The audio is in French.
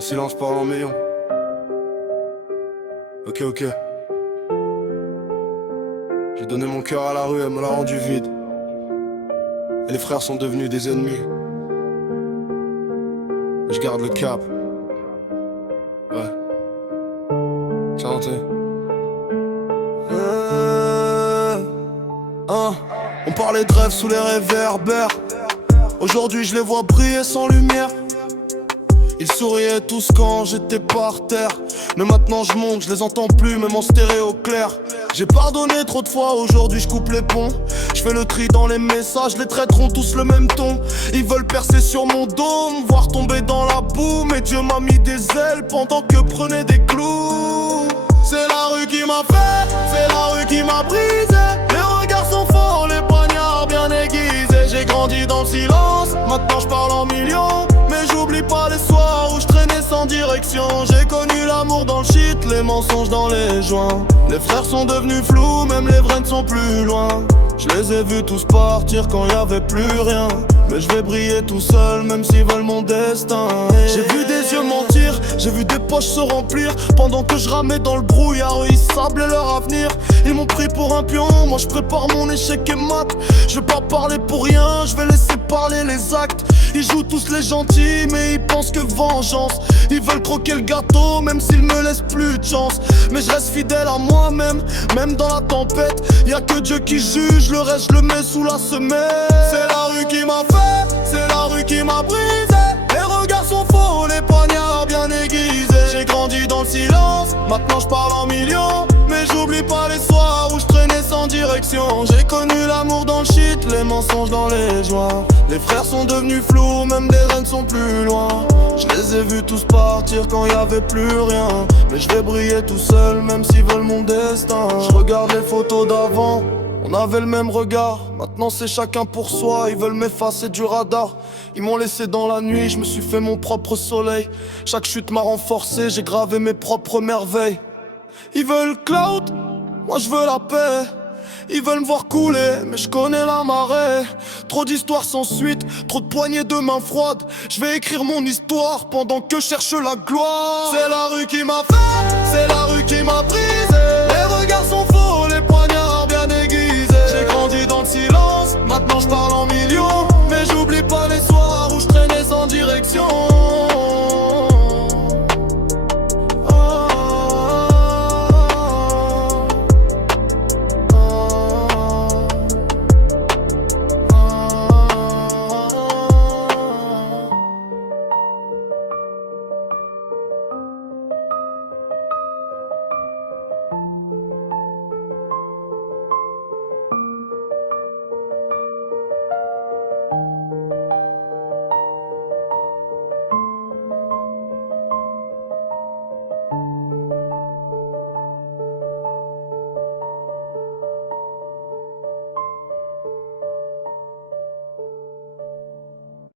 Le silence parle en millions. Ok. J'ai donné mon cœur à la rue, elle me l'a rendu vide. Et les frères sont devenus des ennemis. Mais je garde le cap. Ouais. Chanter. On parlait de rêves sous les réverbères. Aujourd'hui je les vois briller sans lumière. Ils souriaient tous quand j'étais par terre. Mais maintenant je monte, je les entends plus, même en stéréo clair. J'ai pardonné trop de fois, aujourd'hui je coupe les ponts. Je fais le tri dans les messages, les traiteront tous le même ton. Ils veulent percer sur mon dos, me voir tomber dans la boue. Mais Dieu m'a mis des ailes pendant que prenait des clous. C'est la rue qui m'a fait, c'est la rue qui m'a brisé. Les regards sont forts, les poignards bien aiguisés. J'ai grandi dans le silence, maintenant je parle en millions. Mais j'oublie pas les soirs où je traînais sans direction. J'ai connu l'amour dans le shit, les mensonges dans les joints. Les frères sont devenus flous, même les vrais ne sont plus loin. Je les ai vus tous partir quand y avait plus rien. Mais je vais briller tout seul, même s'ils veulent mon destin. J'ai vu des yeux mentir, j'ai vu des poches se remplir. Pendant que je ramais dans le brouillard, eux ils sablaient leur avenir. Ils m'ont pris pour un pion, moi je prépare mon échec et mat. Je vais pas parler pour rien, je vais laisser parler les actes. Ils jouent tous les gentils, mais ils pensent que vengeance. Ils veulent croquer le gâteau, même s'ils me laissent plus de chance. Mais je reste fidèle à moi-même, même dans la tempête. Y'a que Dieu qui juge, le reste je le mets sous la semelle. C'est la rue qui m'a fait, c'est la rue qui m'a brisé. Les regards sont faux, les poignards bien aiguisés. J'ai grandi dans le silence, maintenant je parle en millions. Mais j'oublie pas les soirs où je traînais sans direction. J'ai connu l'amour dans le shit, les mensonges dans les joints. Les frères sont devenus flous, même les reines sont plus loin. Je les ai vus tous partir quand y avait plus rien. Mais je vais briller tout seul, même s'ils veulent mon destin. Je regarde les photos d'avant, on avait le même regard. Maintenant c'est chacun pour soi, ils veulent m'effacer du radar. Ils m'ont laissé dans la nuit, je me suis fait mon propre soleil. Chaque chute m'a renforcé, j'ai gravé mes propres merveilles. Ils veulent cloud, moi je veux la paix. Ils veulent me voir couler, mais je connais la marée. Trop d'histoires sans suite, trop de poignées de mains froides. Je vais écrire mon histoire pendant que je cherche la gloire. C'est la rue qui m'a fait, c'est la rue qui m'a brisé. Les regards sont faux, les poignards bien aiguisés. J'ai grandi dans le silence, maintenant je parle en millions. Mais j'oublie pas les soirs où je traînais sans direction.